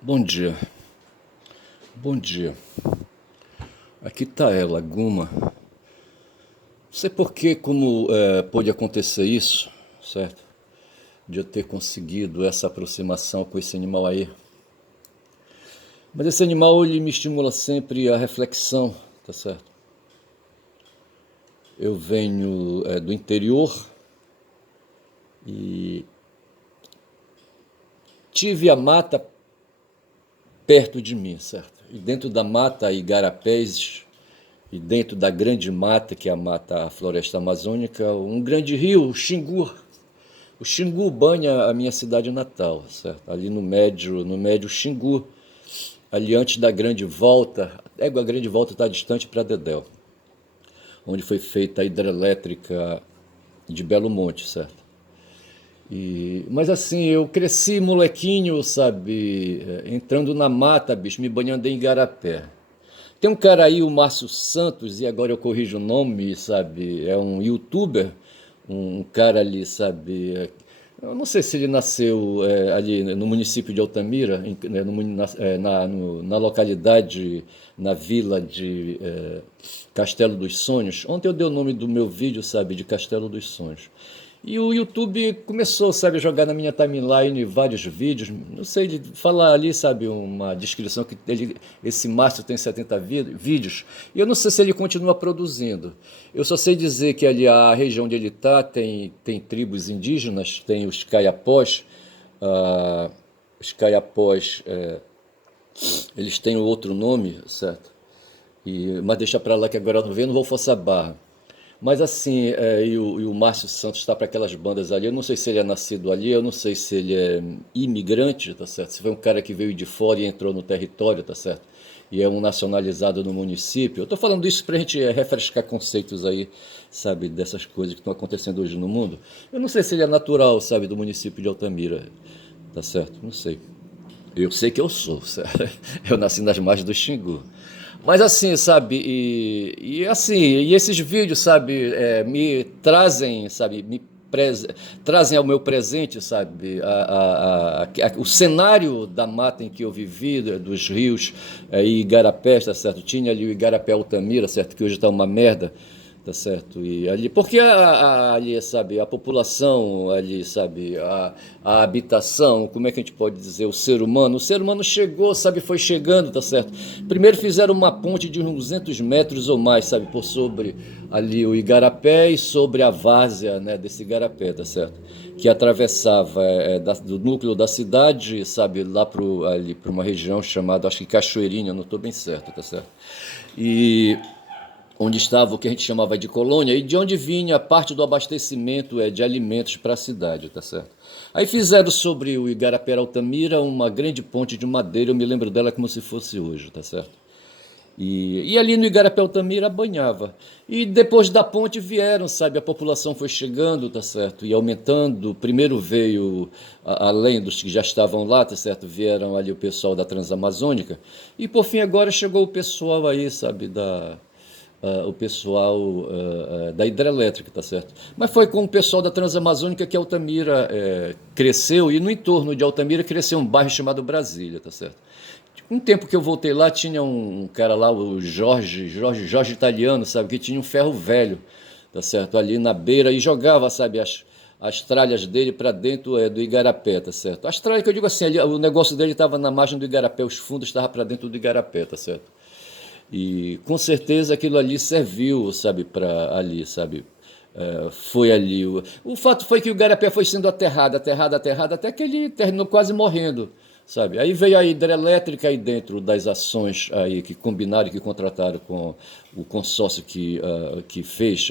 Bom dia, bom dia. Aqui está ela, Guma. Não sei por que, como pôde acontecer isso, certo? De eu ter conseguido essa aproximação com esse animal aí. Mas esse animal, ele me estimula sempre a reflexão, tá certo? Eu venho do interior e tive a mata perto de mim, certo? E dentro da mata, igarapés, e dentro da grande mata, que é a mata, a floresta amazônica, um grande rio, o Xingu. O Xingu banha a minha cidade natal, certo? Ali no médio Xingu, ali antes da Grande Volta, a Grande Volta está distante para Dedéu, onde foi feita a hidrelétrica de Belo Monte, certo? Mas assim, eu cresci molequinho, sabe, entrando na mata, bicho, me banhando em igarapé. Tem um cara aí, o Márcio Santos, e agora eu corrijo o nome, sabe? É um youtuber, um cara ali, sabe? Eu não sei se ele nasceu ali no município de Altamira, na localidade, na vila de Castelo dos Sonhos. Ontem eu dei o nome do meu vídeo, sabe, de Castelo dos Sonhos. E o YouTube começou, sabe, a jogar na minha timeline vários vídeos. Não sei, ele fala ali, sabe, uma descrição que esse Márcio tem 70 vídeos. E eu não sei se ele continua produzindo. Eu só sei dizer que ali a região onde ele está tem tribos indígenas, tem os caiapós. ah, os caiapós, eles têm outro nome, certo? Mas deixa para lá que agora eu não vejo, não vou forçar a barra. Mas assim, e o Márcio Santos está para aquelas bandas ali. Eu não sei se ele é nascido ali, eu não sei se ele é imigrante, tá certo? Se foi um cara que veio de fora e entrou no território, tá certo? E é um nacionalizado no município. Eu estou falando isso para a gente refrescar conceitos aí, sabe, dessas coisas que estão acontecendo hoje no mundo. Eu não sei se ele é natural, sabe, do município de Altamira, tá certo? Não sei. Eu sei que eu sou, certo? Eu nasci nas margens do Xingu. Mas assim, sabe, e esses vídeos, sabe, me trazem, sabe, trazem ao meu presente, sabe, o cenário da mata em que eu vivi, dos rios, e Igarapé, tá certo? Tinha ali o Igarapé Altamira, certo, que hoje está uma merda, tá certo? E ali, porque ali, sabe, a população ali, sabe, a habitação, como é que a gente pode dizer, o ser humano chegou, sabe, foi chegando, tá certo? Primeiro fizeram uma ponte de uns 200 metros ou mais, sabe, por sobre ali o Igarapé e sobre a várzea, né, desse Igarapé, tá certo? Que atravessava do núcleo da cidade, sabe, lá ali para uma região chamada, acho que Cachoeirinha, não estou bem certo, tá certo? E onde estava o que a gente chamava de colônia e de onde vinha parte do abastecimento de alimentos para a cidade, tá certo? Aí fizeram sobre o Igarapé Altamira uma grande ponte de madeira, eu me lembro dela como se fosse hoje, tá certo? E ali no Igarapé Altamira banhava. E depois da ponte vieram, sabe, a população foi chegando, tá certo? E aumentando. Primeiro veio, além dos que já estavam lá, tá certo? Vieram ali o pessoal da Transamazônica. E por fim agora chegou o pessoal aí, sabe, o pessoal da hidrelétrica, tá certo? Mas foi com o pessoal da Transamazônica que Altamira cresceu, e no entorno de Altamira cresceu um bairro chamado Brasília, tá certo? Um tempo que eu voltei lá, tinha um cara lá, o Jorge Italiano, sabe, que tinha um ferro velho, tá certo? Ali na beira e jogava, sabe, as tralhas dele para dentro do Igarapé, tá certo? As tralhas que eu digo assim, o negócio dele estava na margem do Igarapé, os fundos estavam para dentro do Igarapé, tá certo? E com certeza aquilo ali serviu, sabe, para ali, sabe? Foi ali. O fato foi que o Igarapé foi sendo aterrado, até que ele terminou quase morrendo, sabe? Aí veio a hidrelétrica aí dentro das ações aí que combinaram, que contrataram com o consórcio que fez,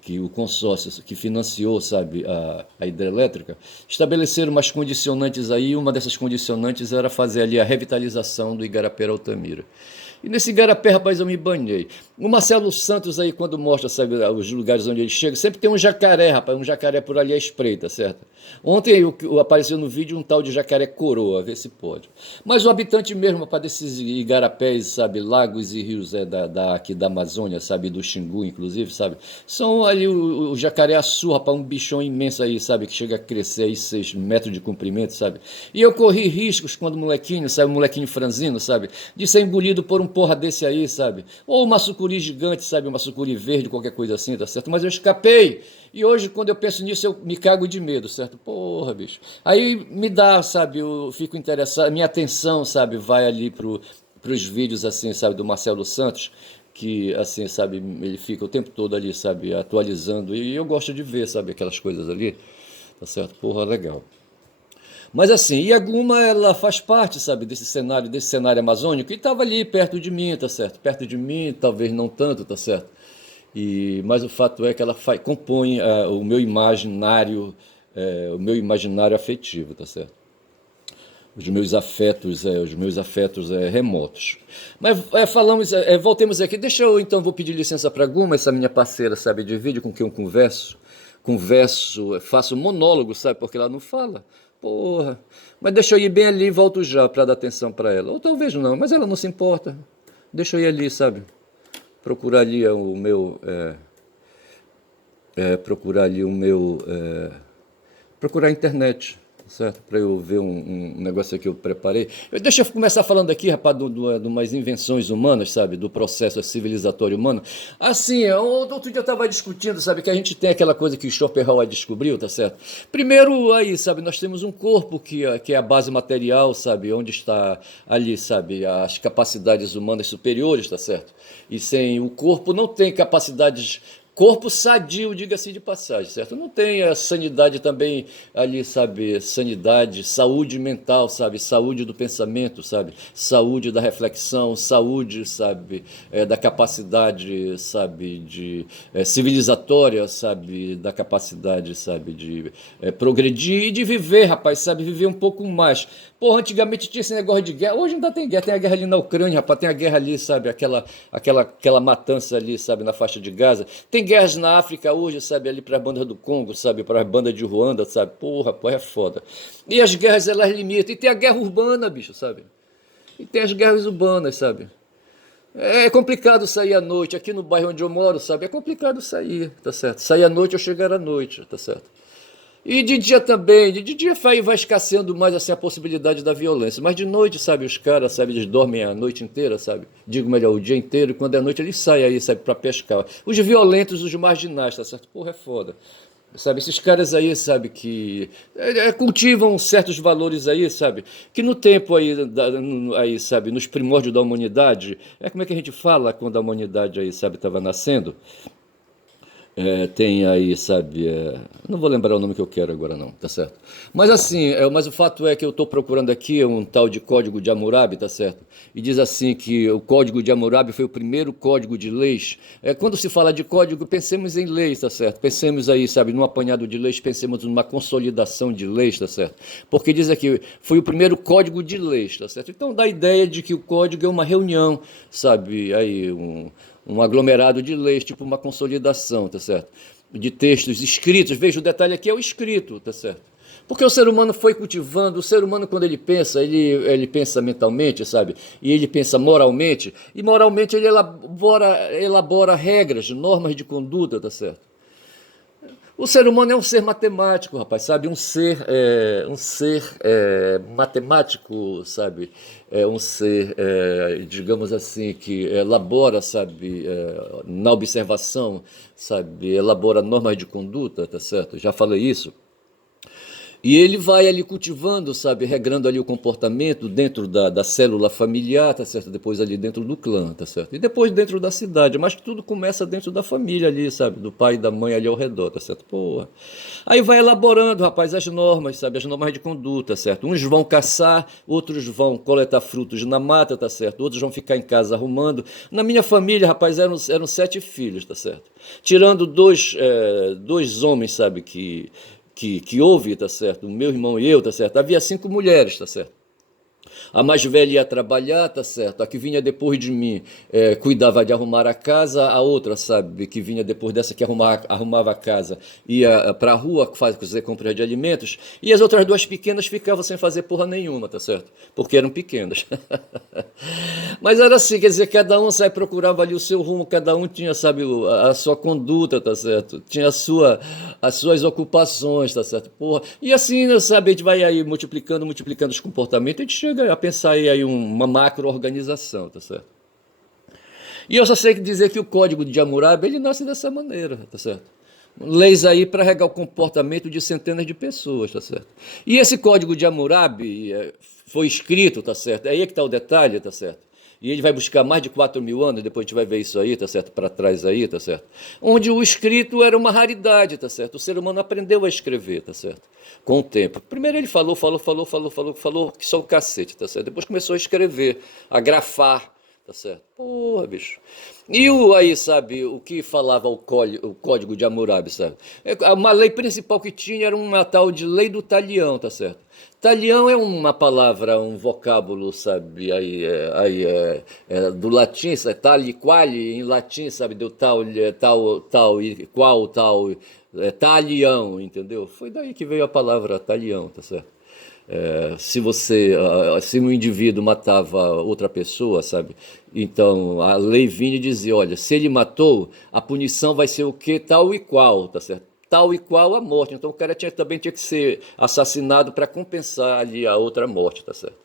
que o consórcio que financiou, sabe, a hidrelétrica, estabeleceram umas condicionantes aí. Uma dessas condicionantes era fazer ali a revitalização do Igarapé Altamira. E nesse igarapé, rapaz, eu me banhei. O Marcelo Santos aí, quando mostra, sabe, os lugares onde ele chega, sempre tem um jacaré, rapaz, um jacaré por ali à espreita, certo? Ontem apareceu no vídeo um tal de jacaré coroa, vê se pode. Mas o habitante mesmo, rapaz, desses igarapés, sabe, lagos e rios aqui da Amazônia, sabe, do Xingu, inclusive, sabe, são ali o jacaré-açu, rapaz, um bichão imenso aí, sabe, que chega a crescer aí 6 metros de comprimento, sabe? E eu corri riscos quando molequinho, sabe, molequinho franzino, sabe, de ser engolido por um porra desse aí, sabe? Ou uma sucuri gigante, sabe, uma sucuri verde, qualquer coisa assim, tá certo? Mas eu escapei. E hoje, quando eu penso nisso, eu me cago de medo, certo? Porra, bicho. Aí me dá, sabe, eu fico interessado, minha atenção, sabe, vai ali pros vídeos, assim, sabe, do Marcelo Santos, que, assim, sabe, ele fica o tempo todo ali, sabe, atualizando, e eu gosto de ver, sabe, aquelas coisas ali, tá certo? Porra, legal. Mas assim, Iaguma, ela faz parte, sabe, desse cenário amazônico, e estava ali perto de mim, tá certo? Perto de mim, talvez não tanto, tá certo? Mas o fato é que ela compõe o meu imaginário afetivo, tá certo? Os meus afetos remotos. Mas voltemos aqui. Deixa eu então vou pedir licença para Guma, essa minha parceira, sabe, de vídeo com quem eu converso, faço monólogo, sabe, porque ela não fala. Porra. Mas deixa eu ir bem ali e volto já para dar atenção para ela. Ou talvez não, mas ela não se importa. Deixa eu ir ali, sabe? Procurar ali o meu. Procurar ali o meu. Procurar a internet, certo? Para eu ver um negócio que eu preparei. Deixa eu começar falando aqui, rapaz, de umas invenções humanas, sabe? Do processo civilizatório humano. Assim, outro dia eu estava discutindo, sabe? Que a gente tem aquela coisa que Schopenhauer descobriu, tá certo? Primeiro, aí, sabe? Nós temos um corpo que é a base material, sabe? Onde está ali, sabe? As capacidades humanas superiores, tá certo? E sem o corpo não tem capacidades. Corpo sadio, diga-se de passagem, certo? Não tem a sanidade também ali, sabe? Sanidade, saúde mental, sabe? Saúde do pensamento, sabe? Saúde da reflexão, saúde, sabe? Da capacidade, sabe? Civilizatória, sabe? Da capacidade, sabe? De progredir e de viver, rapaz, sabe? Viver um pouco mais. Porra, antigamente tinha esse negócio de guerra, hoje ainda tem a guerra ali na Ucrânia, rapaz, tem a guerra ali, sabe? Aquela matança ali, sabe? Na faixa de Gaza. Tem guerras na África hoje, sabe, ali para as bandas do Congo, sabe, para as bandas de Ruanda, sabe, porra, é foda. E as guerras, elas limitam. E tem a guerra urbana, bicho, sabe? E tem as guerras urbanas, sabe? É complicado sair à noite. Aqui no bairro onde eu moro, sabe, é complicado sair, tá certo? Sair à noite ou chegar à noite, tá certo? E de dia também, de dia vai escasseando mais assim a possibilidade da violência, mas de noite, sabe, os caras, sabe, eles dormem a noite inteira, sabe, digo melhor, o dia inteiro, e quando é noite eles saem aí, sabe, para pescar. Os violentos, os marginais, tá certo? Porra, é foda. Sabe, esses caras aí, sabe, que cultivam certos valores aí, sabe, que no tempo aí, aí, sabe, nos primórdios da humanidade, como é que a gente fala quando a humanidade aí, sabe, estava nascendo? Tem aí, sabe, não vou lembrar o nome que eu quero agora não, tá certo? Mas assim, mas o fato é que eu estou procurando aqui um tal de Código de Hammurabi, tá certo? E diz assim que o Código de Hammurabi foi o primeiro código de leis. Quando se fala de código, pensemos em leis, tá certo? Pensemos aí, sabe, num apanhado de leis, pensemos numa consolidação de leis, tá certo? Porque diz aqui, foi o primeiro código de leis, tá certo? Então dá a ideia de que o código é uma reunião, sabe, aí um aglomerado de leis, tipo uma consolidação, tá certo? De textos escritos. Veja, o detalhe aqui é o escrito, tá certo? Porque o ser humano foi cultivando, o ser humano quando ele pensa, ele pensa mentalmente, sabe? E ele pensa moralmente, e moralmente ele elabora regras, normas de conduta, tá certo? O ser humano é um ser matemático, rapaz, sabe? Um ser matemático, sabe? É um ser, digamos assim, que elabora, sabe? Na observação, sabe? Elabora normas de conduta, tá certo? Já falei isso. E ele vai ali cultivando, sabe, regrando ali o comportamento dentro da célula familiar, tá certo? Depois ali dentro do clã, tá certo? E depois dentro da cidade, mas tudo começa dentro da família ali, sabe? Do pai e da mãe ali ao redor, tá certo? Porra. Aí vai elaborando, rapaz, as normas, sabe? As normas de conduta, certo? Uns vão caçar, outros vão coletar frutos na mata, tá certo? Outros vão ficar em casa arrumando. Na minha família, rapaz, eram 7 filhos, tá certo? Tirando dois homens, sabe, que houve, tá certo? O meu irmão e eu, tá certo? Havia 5 mulheres, tá certo? A mais velha ia trabalhar, tá certo? A que vinha depois de mim cuidava de arrumar a casa, a outra, sabe, que vinha depois dessa que arrumava a casa, ia para a rua fazer compras de alimentos, e as outras duas pequenas ficavam sem fazer porra nenhuma, tá certo? Porque eram pequenas. Mas era assim, quer dizer, cada um, sabe, procurava ali o seu rumo, cada um tinha, sabe, a sua conduta, tá certo? Tinha as suas ocupações, tá certo? Porra. E assim, né, sabe, a gente vai aí multiplicando os comportamentos, a gente chega a pensar aí uma macro-organização, tá certo? E eu só sei dizer que o código de Hammurabi, ele nasce dessa maneira, tá certo? Leis aí para regar o comportamento de centenas de pessoas, tá certo? E esse código de Hammurabi foi escrito, tá certo? É aí que está o detalhe, tá certo? E ele vai buscar mais de 4.000 anos, depois a gente vai ver isso aí, tá certo? Para trás aí, tá certo? Onde o escrito era uma raridade, tá certo? O ser humano aprendeu a escrever, tá certo? Com o tempo. Primeiro ele falou, que só o cacete, tá certo? Depois começou a escrever, a grafar, tá certo? Porra, bicho. E aí, sabe, o que falava o código de Hammurabi, sabe? Uma lei principal que tinha era uma tal de lei do talião, tá certo? Talião é uma palavra, um vocábulo, sabe, do latim, sabe? Tali, quali, em latim, sabe, do tal, e qual, tal, talião, entendeu? Foi daí que veio a palavra talião, tá certo? Se um indivíduo matava outra pessoa, sabe? Então a lei vinha e dizia, olha, se ele matou, a punição vai ser o quê? Tal e qual, tá certo? Tal e qual a morte. Então o cara também tinha que ser assassinado para compensar ali a outra morte, tá certo?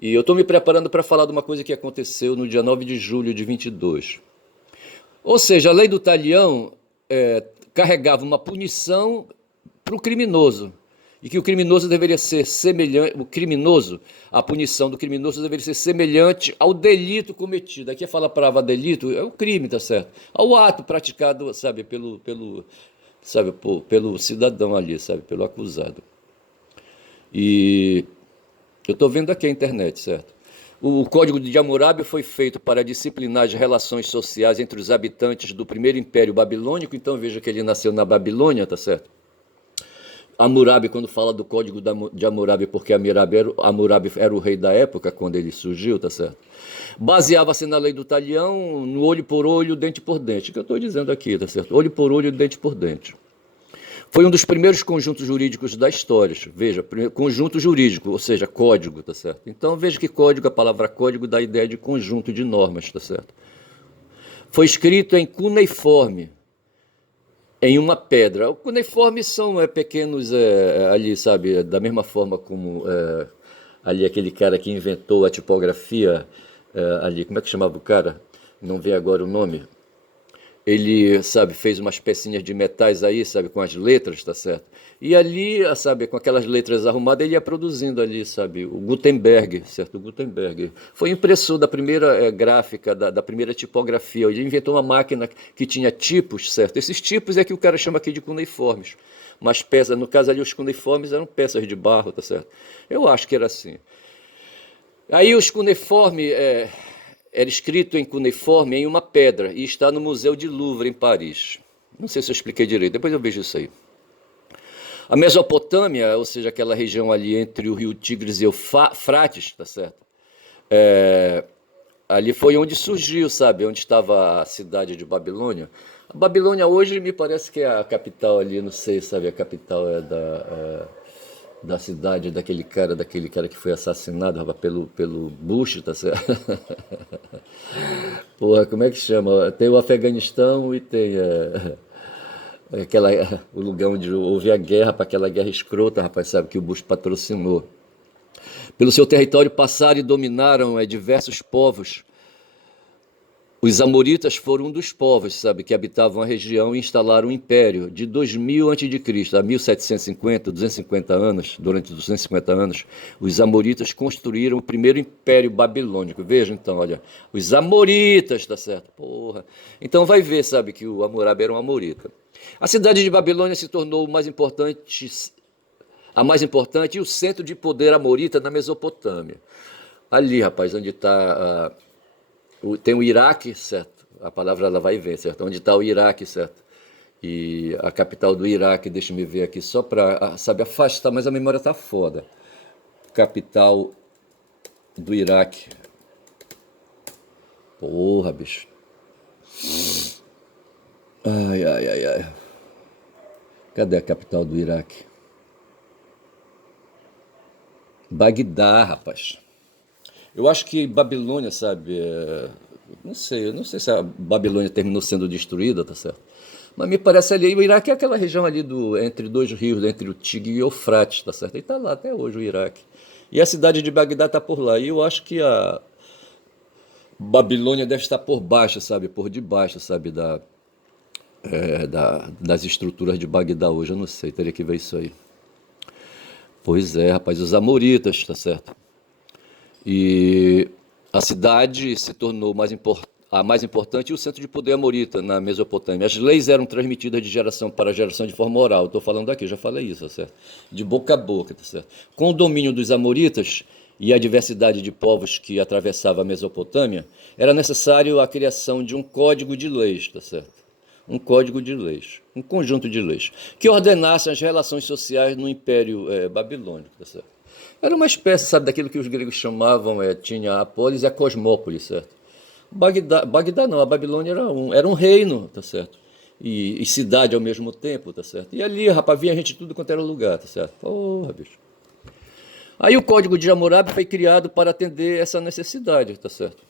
E eu estou me preparando para falar de uma coisa que aconteceu no dia 9 de julho de 22. Ou seja, a lei do talião carregava uma punição para o criminoso. E que o criminoso deveria ser semelhante, a punição do criminoso deveria ser semelhante ao delito cometido. Aqui fala a palavra delito, é o crime, tá certo? Ao ato praticado, sabe, pelo cidadão ali, sabe, pelo acusado. E eu estou vendo aqui a internet, certo? O Código de Hammurabi foi feito para disciplinar as relações sociais entre os habitantes do primeiro Império Babilônico, então veja que ele nasceu na Babilônia, tá certo? Hammurabi, quando fala do Código de Hammurabi, porque Hammurabi era o rei da época, quando ele surgiu, tá certo? Baseava-se na lei do talião, no olho por olho, dente por dente, que eu estou dizendo aqui, tá certo? Olho por olho, dente por dente. Foi um dos primeiros conjuntos jurídicos da história. Veja, conjunto jurídico, ou seja, código, tá certo? Então veja que código, a palavra código dá a ideia de conjunto de normas, tá certo? Foi escrito em cuneiforme, em uma pedra. O cuneiforme são pequenos ali, sabe, da mesma forma como ali aquele cara que inventou a tipografia ali, como é que chamava o cara? Não vê agora o nome. Ele, sabe, fez umas pecinhas de metais aí, sabe, com as letras, tá certo? E ali, sabe, com aquelas letras arrumadas, ele ia produzindo ali, sabe, o Gutenberg, certo? O Gutenberg. Foi impressor da primeira gráfica, da primeira tipografia. Ele inventou uma máquina que tinha tipos, certo? Esses tipos é que o cara chama aqui de cuneiformes. Mas peças, no caso ali, os cuneiformes eram peças de barro, tá certo? Eu acho que era assim. Aí os cuneiformes... era escrito em cuneiforme em uma pedra e está no Museu de Louvre, em Paris. Não sei se eu expliquei direito, depois eu vejo isso aí. A Mesopotâmia, ou seja, aquela região ali entre o rio Tigres e o Eufrates, tá certo? Ali foi onde surgiu, sabe, onde estava a cidade de Babilônia. A Babilônia hoje me parece que é a capital ali, não sei, sabe, a capital da cidade daquele cara que foi assassinado rapaz, pelo Bush, tá certo? Porra, como é que chama? Tem o Afeganistão e tem o lugar onde houve a guerra, para aquela guerra escrota, rapaz, sabe, que o Bush patrocinou. Pelo seu território passaram e dominaram diversos povos. Os amoritas foram um dos povos, sabe, que habitavam a região e instalaram um império de 2000 a.C., a 1750, 250 anos, durante 250 anos, os amoritas construíram o primeiro império babilônico. Veja então, olha, os amoritas, tá certo? Porra. Então vai ver, sabe, que o Hammurabi era um amorita. A cidade de Babilônia se tornou a mais importante e o centro de poder amorita na Mesopotâmia. Ali, rapaz, onde está... tem o Iraque, certo? A palavra ela vai ver, certo? Onde está o Iraque, certo? E a capital do Iraque, deixa eu ver aqui, só para, sabe, afastar, mas a memória tá foda. Capital do Iraque. Porra, bicho. Ai, ai, ai, ai. Cadê a capital do Iraque? Bagdá, rapaz. Eu acho que Babilônia, sabe? Eu não sei se a Babilônia terminou sendo destruída, tá certo? Mas me parece ali, o Iraque é aquela região ali entre dois rios, entre o Tigre e o Eufrates, tá certo? E tá lá até hoje o Iraque. E a cidade de Bagdá tá por lá. E eu acho que a Babilônia deve estar por baixo, sabe? Por debaixo, sabe? Das estruturas de Bagdá hoje. Eu não sei, teria que ver isso aí. Pois é, rapaz, os amoritas, tá certo? E a cidade se tornou a mais importante e o centro de poder amorita na Mesopotâmia. As leis eram transmitidas de geração para geração de forma oral. Estou falando aqui, já falei isso, tá certo? De boca a boca, tá certo? Com o domínio dos amoritas e a diversidade de povos que atravessava a Mesopotâmia, era necessário a criação de um código de leis, tá certo? Um código de leis, um conjunto de leis, que ordenassem as relações sociais no Império Babilônico, tá certo? Era uma espécie, sabe, daquilo que os gregos chamavam, tinha a polis e a cosmópolis, certo? Bagdá não, a Babilônia era um reino, tá certo? E cidade ao mesmo tempo, tá certo? E ali, rapaz, vinha gente de tudo quanto era lugar, tá certo? Porra, bicho. Aí o Código de Hammurabi foi criado para atender essa necessidade, tá certo?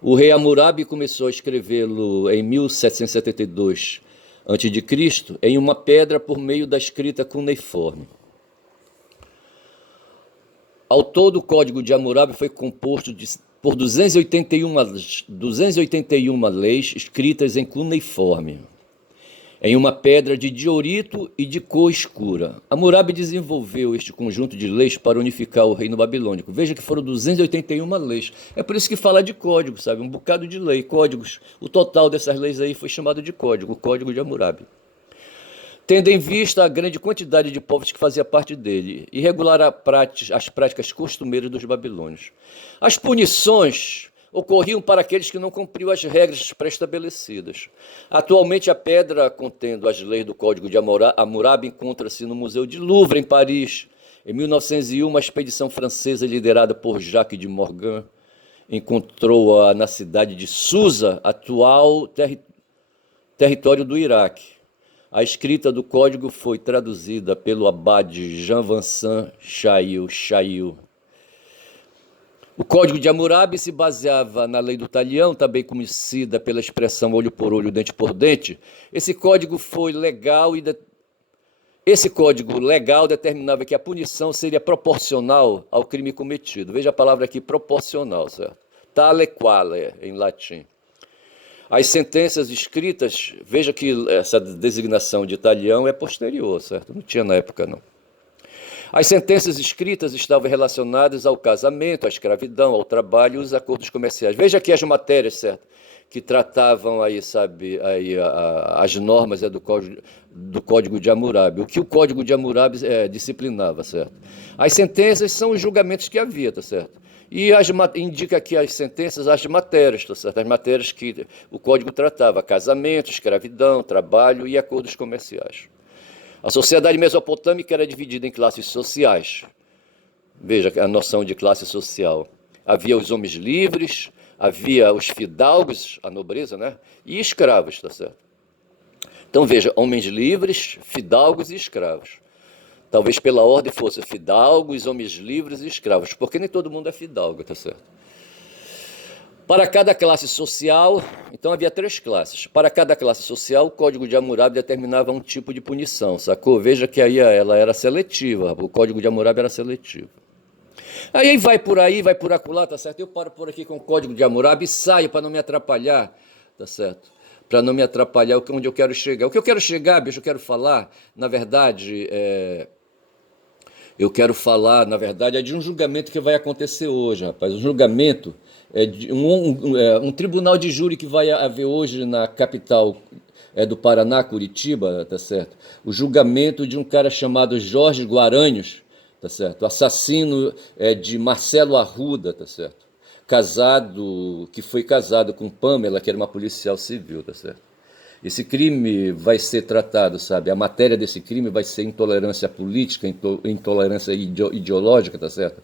O rei Hammurabi começou a escrevê-lo em 1772 a.C., em uma pedra por meio da escrita cuneiforme. Ao todo, o Código de Hammurabi foi composto por 281 leis escritas em cuneiforme, em uma pedra de diorito e de cor escura. Hammurabi desenvolveu este conjunto de leis para unificar o reino babilônico. Veja que foram 281 leis. É por isso que fala de código, sabe? Um bocado de lei, códigos. O total dessas leis aí foi chamado de código, o Código de Hammurabi. Tendo em vista a grande quantidade de povos que fazia parte dele e regular as práticas costumeiras dos babilônios. As punições ocorriam para aqueles que não cumpriam as regras pré-estabelecidas. Atualmente, a pedra contendo as leis do Código de Hammurabi encontra-se no Museu de Louvre, em Paris. Em 1901, uma expedição francesa liderada por Jacques de Morgan encontrou-a na cidade de Susa, atual território do Iraque. A escrita do código foi traduzida pelo abade Jean Vincent Chaillot. O Código de Hammurabi se baseava na lei do talião, também conhecida pela expressão olho por olho, dente por dente. Esse código legal determinava que a punição seria proporcional ao crime cometido. Veja a palavra aqui, proporcional, certo? Tale quale, em latim. As sentenças escritas, veja que essa designação de talião é posterior, certo? Não tinha na época, não. As sentenças escritas estavam relacionadas ao casamento, à escravidão, ao trabalho e aos acordos comerciais. Veja aqui as matérias, certo? Que tratavam aí, sabe, as normas do Código de Hammurabi. O que o Código de Hammurabi disciplinava, certo? As sentenças são os julgamentos que havia, tá certo? E indica aqui as sentenças, as matérias, tá certo? As matérias que o Código tratava: casamento, escravidão, trabalho e acordos comerciais. A sociedade mesopotâmica era dividida em classes sociais. Veja a noção de classe social. Havia os homens livres, havia os fidalgos, a nobreza, né? E escravos, tá certo? Então veja, homens livres, fidalgos e escravos. Talvez pela ordem fosse fidalgos, homens livres e escravos, porque nem todo mundo é fidalgo, tá certo? Para cada classe social, então havia 3 classes. Para cada classe social, o Código de Hammurabi determinava um tipo de punição, sacou? Veja que aí ela era seletiva, o Código de Hammurabi era seletivo. Aí vai por acolá, tá certo? Eu paro por aqui com o Código de Hammurabi e saio para não me atrapalhar, tá certo? Para não me atrapalhar onde eu quero chegar. O que eu quero chegar, bicho, eu quero falar, na verdade, é de um julgamento que vai acontecer hoje, rapaz. Um julgamento de um tribunal de júri que vai haver hoje na capital do Paraná, Curitiba, tá certo? O julgamento de um cara chamado Jorge Guaranhos, tá certo? Assassino de Marcelo Arruda, tá certo? Que foi casado com Pamela, que era uma policial civil, tá certo? Esse crime vai ser tratado, sabe? A matéria desse crime vai ser intolerância política, intolerância ideológica, tá certo?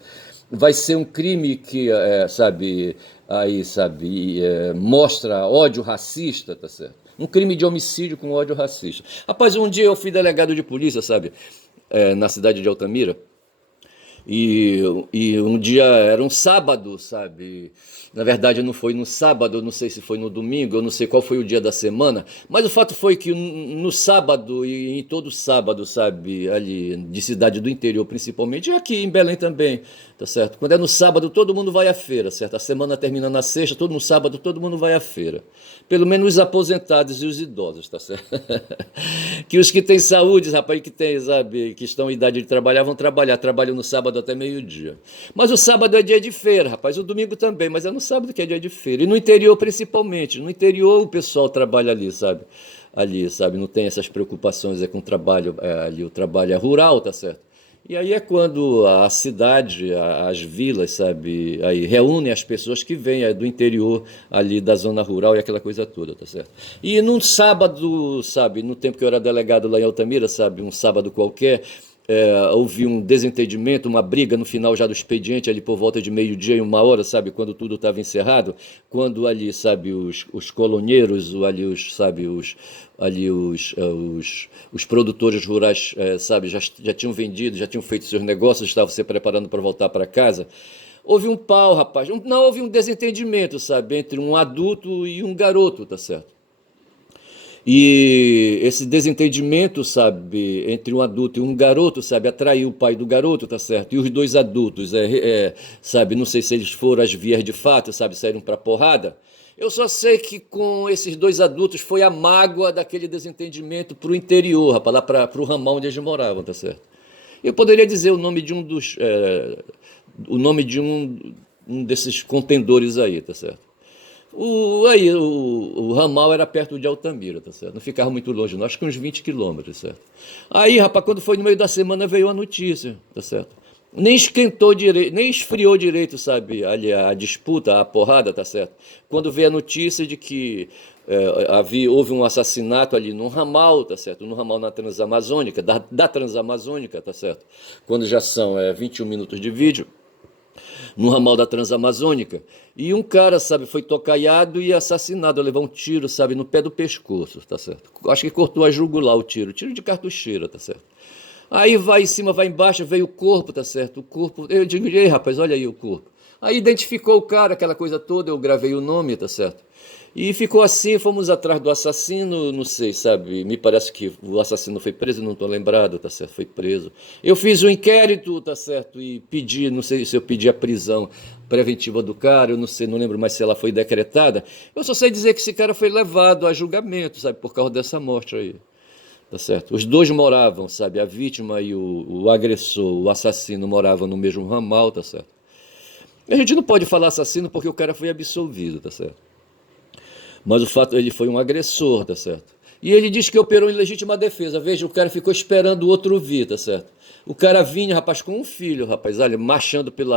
vai ser um crime que, sabe, aí, sabe, mostra ódio racista, tá certo? Um crime de homicídio com ódio racista. Rapaz, um dia eu fui delegado de polícia, sabe, na cidade de Altamira, e, e um dia era um sábado, sabe? Na verdade, não foi no sábado, eu não sei se foi no domingo, eu não sei qual foi o dia da semana, mas o fato foi que no sábado e em todo sábado, sabe, ali de cidade do interior principalmente, e aqui em Belém também, tá certo? Quando é no sábado, todo mundo vai à feira, certo? A semana termina na sexta, todo no sábado, todo mundo vai à feira. Pelo menos os aposentados e os idosos, tá certo? Que os que têm saúde, rapaz, que tem, sabe, que estão em idade de trabalhar, vão trabalhar, trabalham no sábado até meio-dia. Mas o sábado é dia de feira, rapaz, o domingo também, mas é no sábado que é dia de feira. E no interior principalmente, no interior o pessoal trabalha ali, sabe? Ali, sabe, não tem essas preocupações com o trabalho, ali o trabalho é rural, tá certo? E aí é quando a cidade, as vilas, sabe, aí reúnem as pessoas que vêm do interior ali da zona rural e aquela coisa toda, tá certo? E num sábado, sabe, no tempo que eu era delegado lá em Altamira, sabe, um sábado qualquer, houve um desentendimento, uma briga no final já do expediente, ali por volta de meio-dia e 1 hora, sabe, quando tudo estava encerrado, quando ali, sabe, os colonheiros, ali os, sabe, os produtores rurais, sabe, já tinham vendido, já tinham feito seus negócios, estavam se preparando para voltar para casa. Houve um pau, rapaz, não houve um desentendimento, sabe, entre um adulto e um garoto, tá certo? E esse desentendimento, sabe, entre um adulto e um garoto, sabe, atraiu o pai do garoto, tá certo? E os dois adultos, sabe, não sei se eles foram às vias de fato, sabe, saíram pra porrada. Eu só sei que com esses dois adultos foi a mágoa daquele desentendimento pro interior, rapaz, lá pro ramal onde eles moravam, tá certo? Eu poderia dizer o nome de um desses contendores aí, tá certo? O ramal era perto de Altamira, tá certo? Não ficava muito longe, não, acho que uns 20 quilômetros, certo? Aí, rapaz, quando foi no meio da semana veio a notícia, tá certo? Nem esquentou direito, nem esfriou direito, sabe? Ali a disputa, a porrada, tá certo? Quando veio a notícia de que houve um assassinato ali num ramal, tá certo? Num ramal na Transamazônica, da Transamazônica, tá certo? Quando já são 21 minutos de vídeo no ramal da Transamazônica. E um cara, sabe, foi tocaiado e assassinado, levou um tiro, sabe, no pé do pescoço, tá certo? Acho que cortou a jugular o tiro de cartucheira, tá certo? Aí vai em cima, vai embaixo, veio o corpo, tá certo? O corpo, eu digo, ei, rapaz, olha aí o corpo. Aí identificou o cara, aquela coisa toda, eu gravei o nome, tá certo? E ficou assim, fomos atrás do assassino, não sei, sabe? Me parece que o assassino foi preso, não estou lembrado, tá certo? Foi preso. Eu fiz o inquérito, tá certo? E pedi, não sei se eu pedi a prisão preventiva do cara, eu não sei, não lembro mais se ela foi decretada. Eu só sei dizer que esse cara foi levado a julgamento, sabe? Por causa dessa morte aí. Tá certo? Os dois moravam, sabe? A vítima e o agressor, o assassino, moravam no mesmo ramal, tá certo? A gente não pode falar assassino porque o cara foi absolvido, tá certo? Mas o fato, ele foi um agressor, tá certo? E ele disse que operou em legítima defesa. Veja, o cara ficou esperando o outro vir, tá certo? O cara vinha, rapaz, com um filho, rapaz, olha, marchando pelo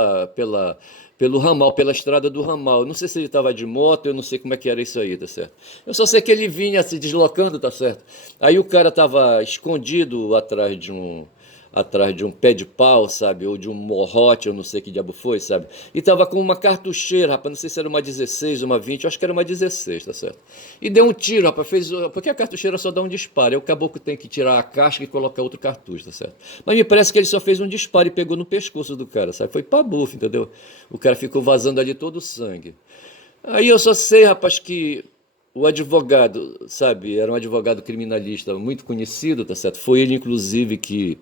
ramal, pela estrada do ramal. Eu não sei se ele estava de moto, eu não sei como é que era isso aí, tá certo? Eu só sei que ele vinha se deslocando, tá certo? Aí o cara estava escondido atrás de um pé de pau, sabe? Ou de um morrote, eu não sei que diabo foi, sabe? E tava com uma cartucheira, rapaz, não sei se era uma 16, uma 20, eu acho que era uma 16, tá certo? E deu um tiro, rapaz, porque a cartucheira só dá um disparo, aí o caboclo tem que tirar a casca e colocar outro cartucho, tá certo? Mas me parece que ele só fez um disparo e pegou no pescoço do cara, sabe? Foi pra bufa, entendeu? O cara ficou vazando ali todo o sangue. Aí eu só sei, rapaz, que o advogado, sabe, era um advogado criminalista muito conhecido, tá certo? Foi ele, inclusive, que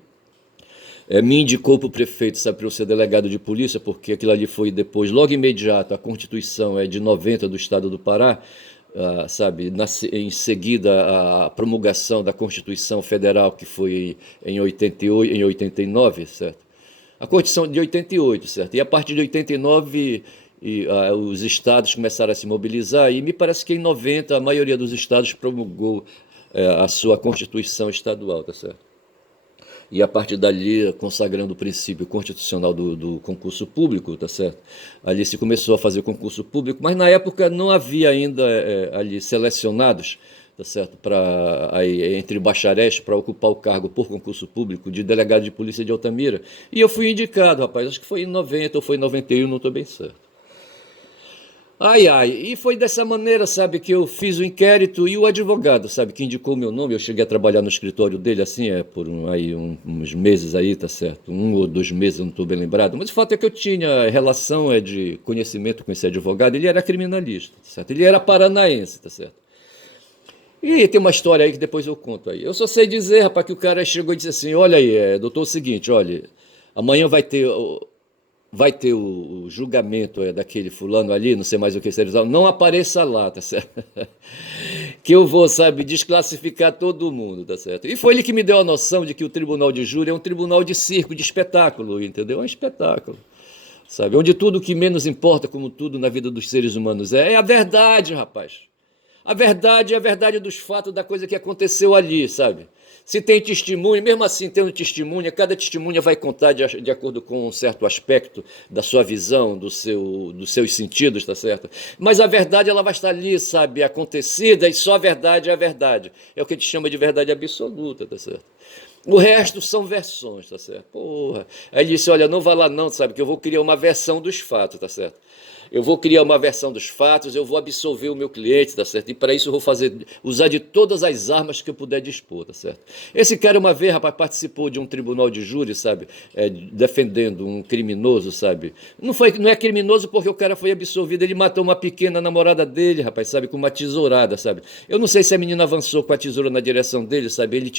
me indicou para o prefeito, sabe, para eu ser delegado de polícia, porque aquilo ali foi depois, logo imediato, a Constituição é de 90 do Estado do Pará, sabe, em seguida a promulgação da Constituição Federal, que foi em 88, em 89, certo? A Constituição de 88, certo? E a partir de 89 os estados começaram a se mobilizar e me parece que em 90 a maioria dos estados promulgou a sua Constituição estadual, tá certo? E a partir dali, consagrando o princípio constitucional do concurso público, tá certo? Ali se começou a fazer concurso público, mas na época não havia ainda ali selecionados, tá certo? Entre bacharéis para ocupar o cargo por concurso público de delegado de polícia de Altamira. E eu fui indicado, rapaz, acho que foi em 90 ou foi em 91, não estou bem certo. Ai, ai, e foi dessa maneira, sabe, que eu fiz o inquérito e o advogado, sabe, que indicou o meu nome, eu cheguei a trabalhar no escritório dele, assim, por uns meses aí, tá certo, 1 ou 2 meses, eu não estou bem lembrado, mas o fato é que eu tinha relação de conhecimento com esse advogado, ele era criminalista, tá certo, ele era paranaense, tá certo. E tem uma história aí que depois eu conto aí. Eu só sei dizer, rapaz, que o cara chegou e disse assim, olha aí, doutor, é o seguinte, olha, amanhã vai ter o julgamento daquele fulano ali, não sei mais o que seria, não apareça lá, tá certo? Que eu vou, sabe, desclassificar todo mundo, tá certo? E foi ele que me deu a noção de que o tribunal de júri é um tribunal de circo, de espetáculo, entendeu? É um espetáculo, sabe? Onde tudo que menos importa, como tudo na vida dos seres humanos, é a verdade, rapaz. A verdade é a verdade dos fatos da coisa que aconteceu ali, sabe? Se tem testemunha, mesmo assim tendo testemunha, cada testemunha vai contar de acordo com um certo aspecto da sua visão, dos seus sentidos, tá certo? Mas a verdade ela vai estar ali, sabe, acontecida, e só a verdade é a verdade. É o que a gente chama de verdade absoluta, tá certo? O resto são versões, tá certo? Porra. Aí ele disse, olha, não vá lá não, sabe, que eu vou criar uma versão dos fatos, tá certo? Eu vou criar uma versão dos fatos, eu vou absolver o meu cliente, tá certo? E para isso eu vou usar de todas as armas que eu puder dispor, tá certo? Esse cara uma vez, rapaz, participou de um tribunal de júri, sabe? Defendendo um criminoso, sabe? Não é criminoso porque o cara foi absolvido, ele matou uma pequena namorada dele, rapaz, sabe? Com uma tesourada, sabe? Eu não sei se a menina avançou com a tesoura na direção dele, sabe? Ele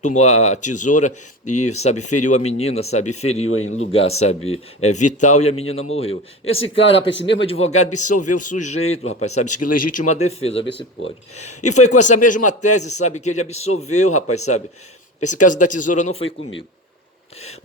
tomou a tesoura e, sabe, feriu a menina, sabe? Feriu em lugar, sabe? Vital, e a menina morreu. Esse cara, rapaz, esse mesmo advogado absolveu o sujeito, rapaz, sabe? Diz que legítima defesa, vê se pode. E foi com essa mesma tese, sabe, que ele absolveu, rapaz, sabe? Esse caso da tesoura não foi comigo.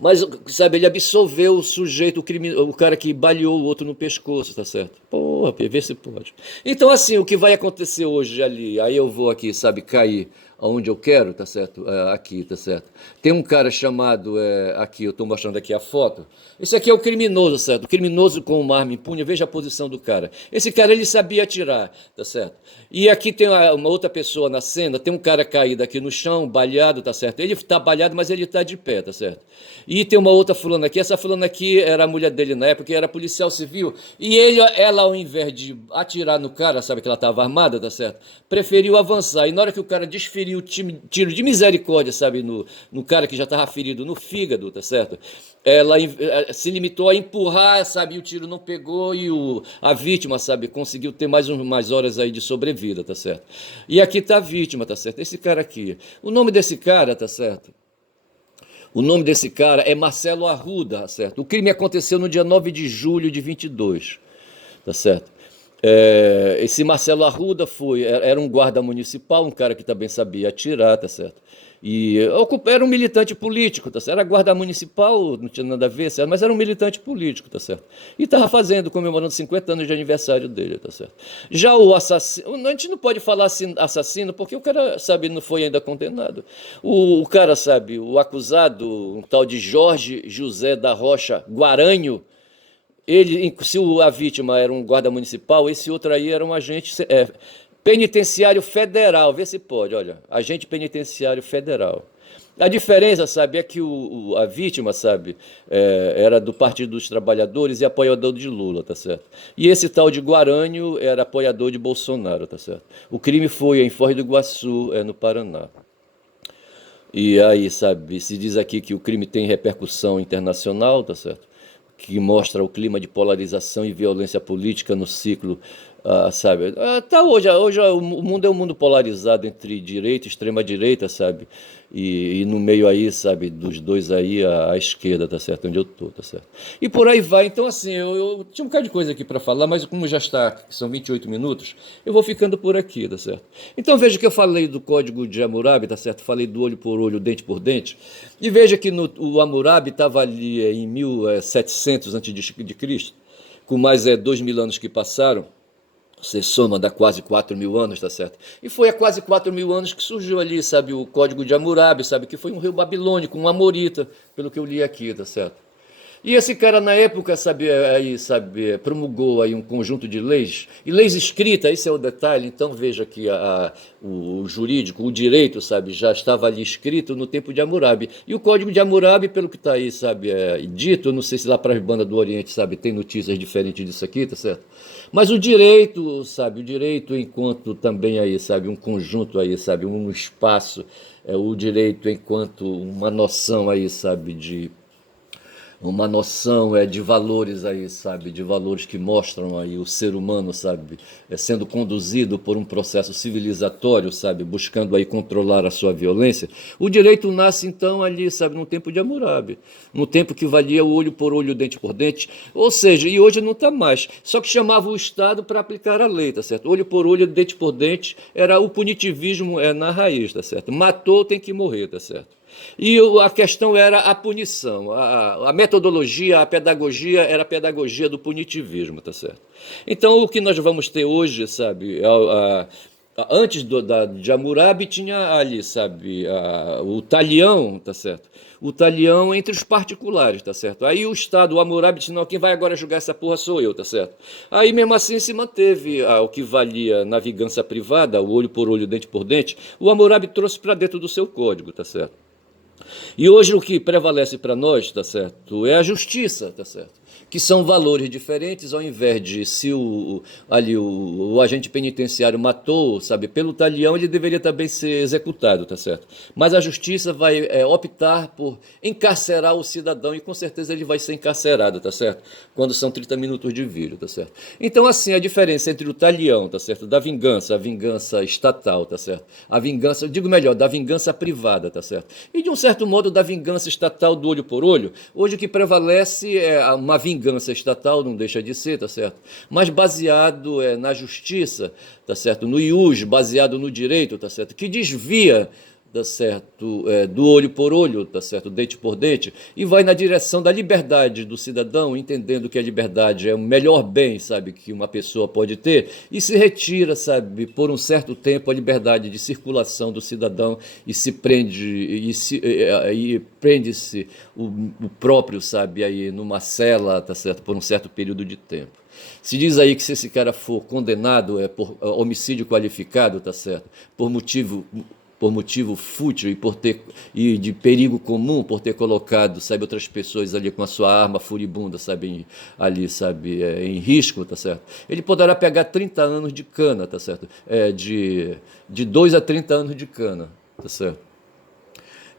Mas, sabe, ele absolveu o sujeito, o cara que baleou o outro no pescoço, tá certo? Porra, vê se pode. Então, assim, o que vai acontecer hoje ali, aí eu vou aqui, sabe, cair aonde eu quero, tá certo? Aqui, tá certo? Tem um cara chamado, aqui, eu estou mostrando aqui a foto. Esse aqui é o criminoso, certo? O criminoso com uma arma em punho, veja a posição do cara. Esse cara, ele sabia atirar, tá certo? E aqui tem uma outra pessoa na cena, tem um cara caído aqui no chão, baleado, tá certo? Ele está baleado, mas ele está de pé, tá certo? E tem uma outra fulana aqui, essa fulana aqui era a mulher dele na época, que era policial civil, e ela ao invés de atirar no cara, sabe que ela estava armada, tá certo? Preferiu avançar, e na hora que o cara desferiu o tiro de misericórdia, sabe, no cara que já estava ferido no fígado, tá certo? Ela se limitou a empurrar, sabe, e o tiro não pegou, e a vítima, sabe, conseguiu ter mais horas aí de sobrevida, tá certo? E aqui está a vítima, tá certo? Esse cara aqui. O nome desse cara, tá certo? O nome desse cara é Marcelo Arruda, certo? O crime aconteceu no dia 9 de julho de 22, tá certo? Esse Marcelo Arruda era um guarda municipal, um cara que também sabia atirar, tá certo? E era um militante político, tá certo? Era guarda municipal, não tinha nada a ver, certo? Mas era um militante político, tá certo? E estava comemorando 50 anos de aniversário dele, tá certo? Já o assassino, a gente não pode falar assim, assassino, porque o cara, sabe, não foi ainda condenado. O cara, sabe, o acusado, um tal de Jorge José da Rocha Guaranho, se a vítima era um guarda municipal, esse outro aí era um agente penitenciário federal, vê se pode, olha, agente penitenciário federal. A diferença, sabe, é que a vítima, sabe, era do Partido dos Trabalhadores e apoiador de Lula, tá certo? E esse tal de Guarânio era apoiador de Bolsonaro, tá certo? O crime foi em Foz do Iguaçu, no Paraná. E aí, sabe, se diz aqui que o crime tem repercussão internacional, tá certo? Que mostra o clima de polarização e violência política no ciclo, sabe? Tá hoje o mundo é um mundo polarizado entre direita e extrema-direita, sabe? E no meio aí, sabe, dos dois aí, a esquerda, tá certo? Onde eu tô, tá certo? E por aí vai. Então, assim, eu tinha um bocado de coisa aqui para falar, mas como já está, são 28 minutos, eu vou ficando por aqui, tá certo? Então, veja que eu falei do Código de Hammurabi, tá certo? Falei do olho por olho, dente por dente. E veja que o Hammurabi estava ali em 1700 a.C., com mais 2.000 anos que passaram. Você soma, dá quase 4.000 anos, tá certo? E foi há quase 4.000 anos que surgiu ali, sabe, o Código de Hammurabi, sabe, que foi um rio babilônico, um amorita, pelo que eu li aqui, tá certo? E esse cara, na época, sabe, aí, sabe, promulgou aí um conjunto de leis, e leis escritas, esse é o detalhe, então veja que o jurídico, o direito, sabe, já estava ali escrito no tempo de Hammurabi. E o Código de Hammurabi, pelo que está aí, sabe, dito, eu não sei se lá para as bandas do Oriente, sabe, tem notícias diferentes disso aqui, tá certo? Mas o direito, sabe, o direito enquanto também aí, sabe, um conjunto aí, sabe, um espaço, o direito enquanto uma noção aí, sabe, de uma noção de valores aí, sabe, de valores que mostram aí o ser humano, sabe, sendo conduzido por um processo civilizatório, sabe, buscando aí controlar a sua violência. O direito nasce então ali, sabe, no tempo de Hammurabi, no tempo que valia o olho por olho, dente por dente, ou seja, e hoje não está mais, só que chamava o Estado para aplicar a lei, tá certo? Olho por olho, dente por dente, era o punitivismo na raiz, tá certo? Matou, tem que morrer, tá certo? E a questão era a punição, a metodologia, a pedagogia era a pedagogia do punitivismo, tá certo? Então o que nós vamos ter hoje, sabe, antes de Hammurabi tinha ali, sabe, o talião, tá certo? O talião entre os particulares, tá certo? Aí o Estado, o Hammurabi disse, não, quem vai agora julgar essa porra sou eu, tá certo? Aí mesmo assim se manteve o que valia na vingança privada, o olho por olho, dente por dente, o Hammurabi trouxe para dentro do seu código, tá certo? E hoje o que prevalece para nós, tá certo, é a justiça, tá certo? Que são valores diferentes, ao invés de se o agente penitenciário matou, sabe, pelo talião, ele deveria também ser executado, tá certo? Mas a justiça vai optar por encarcerar o cidadão e com certeza ele vai ser encarcerado, tá certo? Quando são 30 minutos de vídeo, tá certo? Então assim, a diferença entre o talião, tá certo, da vingança, a vingança estatal, tá certo? A vingança, eu digo melhor, da vingança privada, tá certo? E de um certo modo da vingança estatal do olho por olho, hoje o que prevalece é uma vingança estatal, não deixa de ser, tá certo? Mas baseado na justiça, tá certo? No ius, baseado no direito, tá certo? Que desvia, tá certo, do olho por olho, tá certo, dente por dente, e vai na direção da liberdade do cidadão, entendendo que a liberdade é o melhor bem, sabe, que uma pessoa pode ter, e se retira, sabe, por um certo tempo a liberdade de circulação do cidadão e se prende e prende-se o próprio, sabe, aí numa cela, tá certo, por um certo período de tempo. Se diz aí que se esse cara for condenado por homicídio qualificado, tá certo, por motivo fútil e de perigo comum, por ter colocado, sabe, outras pessoas ali com a sua arma furibunda, sabe, ali, sabe, em risco, tá certo? Ele poderá pegar 30 anos de cana, tá certo? De 2 a 30 anos de cana, tá certo?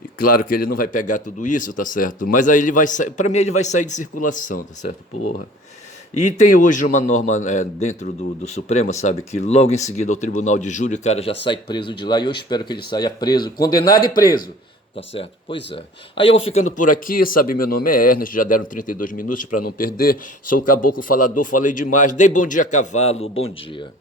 E claro que ele não vai pegar tudo isso, tá certo? Mas aí ele vai sair, para mim ele vai sair de circulação, tá certo? Porra. E tem hoje uma norma dentro do Supremo, sabe, que logo em seguida ao Tribunal de Júri o cara já sai preso de lá e eu espero que ele saia preso, condenado e preso, tá certo? Pois é. Aí eu vou ficando por aqui, sabe, meu nome é Ernest, já deram 32 minutos para não perder, sou o caboclo falador, falei demais, dei bom dia cavalo, bom dia.